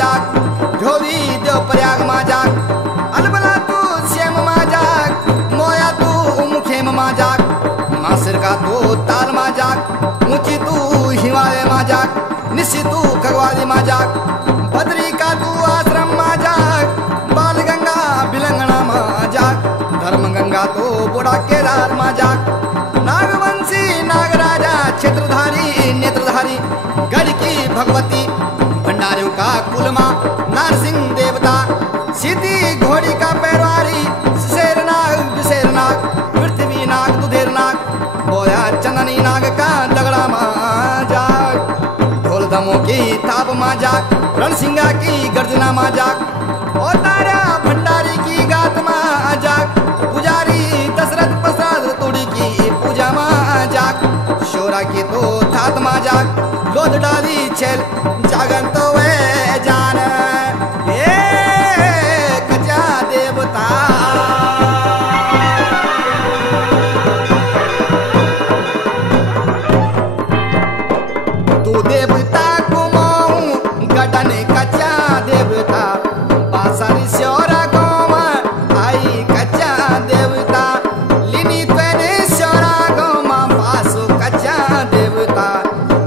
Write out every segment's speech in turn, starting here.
जाक ढोली देव प्रयाग मा जाक अलबला तू श्याम मा जाक मोया तू मुखेम मा जाक मासर का तू ताल मा जाक ऊंची तू हिमालय मा जाक निशी तू खगवाली मा जाक बद्री का तू आश्रम मा जाक बाल गंगा बिलंगना मा जाक धर्म गंगा तो बुढ़ा केदार मा जाक नागवंशी नागराजा क्षेत्रधारी नेत्रधारी गढ़ की भगवती भंडारियों का कुलमा नारसिंह देवता सीधी घोड़ी का पैरवारी शेरनाग विशेरनाग पृथ्वी नाग दुधेर नाग बोया चंदनी नाग का दगड़ा मा जाग ढोल दमों की थाप मा जाग रणसिंगा की गर्जना मा जाग और तारा भंडारी की गात मा जाग पुजारी दशरथ प्रसाद तोड़ी की पूजा मा जाग शोरा की तो थात मा जाग लोध डाली छेल जागन तो वे जान ये कचा देवता तू देवता कुमाऊं गडन कचा देवता बासारी शोरा गोमा आई कचा देवता लिनी तेने शोरा गोमा पासो कचा देवता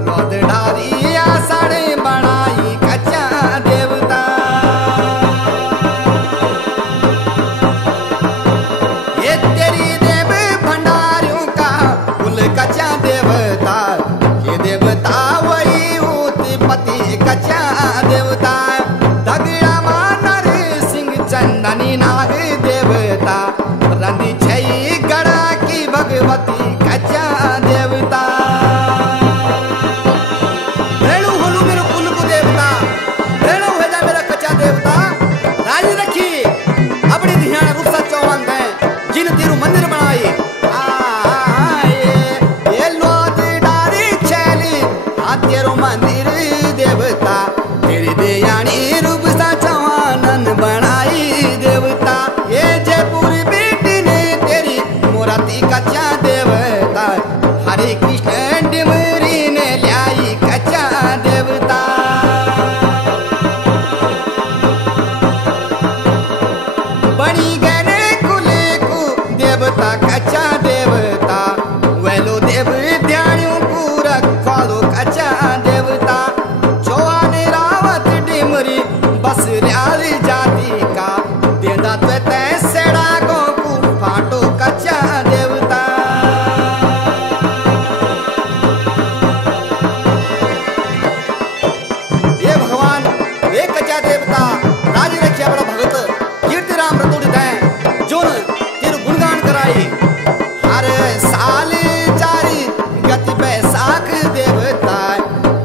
लोध डाली आसाने बनाई कचा देवता ये तेरी देव भंडारियों का कुल कचा देवता ये देवता वही उत्पत्ति कचा देवता दगड़ा मानर सिंह चंदनी नाग देवता रंदी छई गड़ा की भगवती कचा देवता रेणु होलू मेरे कुल को देवता रेणु है जा मेरा कचा देवता राजी रखी अपनी ध्यान रूपसा चौहान है जिन तेरू मंदिर बनाई ये लोध डारी छैली आ तेरू मंदिर देवता तेरी दयानी रूप सा चौहानन बनाई देवता ये जयपुर बेटी ने तेरी मोराती कच्चा देवता हरे कृष्ण डिमरी ने लाई कच्चा देवता बनी गने कुले को देवता कच्चा देवता वेलो देव ध्यानियों को रखा लो कच्चा देवता चौहान रावत डिमरी बस रियाल जाति का देदा त्वे सेड़ा को फाटो कच्चा देवता ये भगवान ये कच्चा देवता राजी रखिया बड़ा भगत कीर्ति राम रतोड़ी दें जोन तेरू गुणगान कराई हर साल चारी गति बैसाख देवता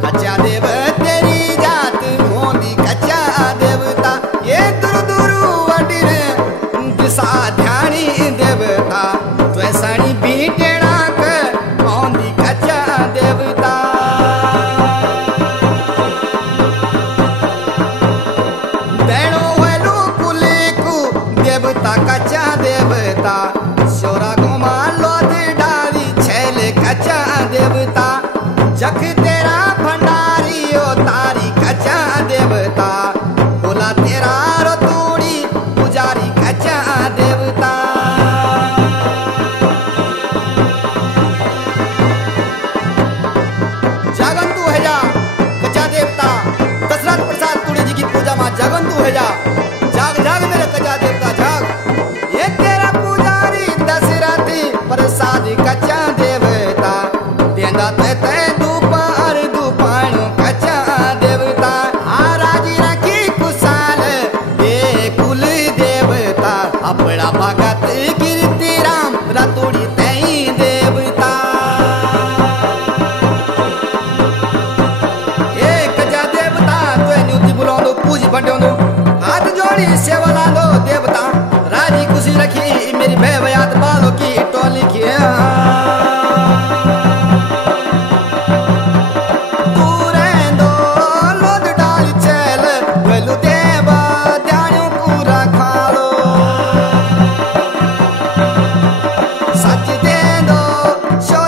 कच्चा देव तेरी जात मोदी कच्चा देवता ये दूर दूर वडिर दिशा ध्यानी देवता त्वैसानी बीटेड़ा के मोदी कच्चा देवता देणो वेलू कुले को देवता कच्चा देवता शोरा गोमा लोध डाली छैल कच्चा देवता जख तेरा भंडारी ओ तारी कच्चा देवता बोला तेरा रतोड़ी पुजारी कच्चा देवता जागंतु है जा कच्चा देवता दशरथ प्रसाद तुड़ी जी की पूजा में जागंतु है जा जाग जाग मेरे कच्चा देवता जाग ये तेरा पुजारी दशरथ प्रसाद कच्चा देवता देंदा ते दोपहर दोपहर कच्चा देवता आ राजी रखी कुशाल ये कुल देवता अपना भगत कीर्ति राम रतोड़ी तई देवता ये कच्चा देवता तो न्यूति बुलाओ पूज बंडो हाथ जोड़ी सेवा ला लो देवता राजी खुशी रखी मेरी भैयात बालों की टोली की तू रहंदो लोध डाल चल वेलू देवा ध्यानियों को रखा लो सच दे दो शो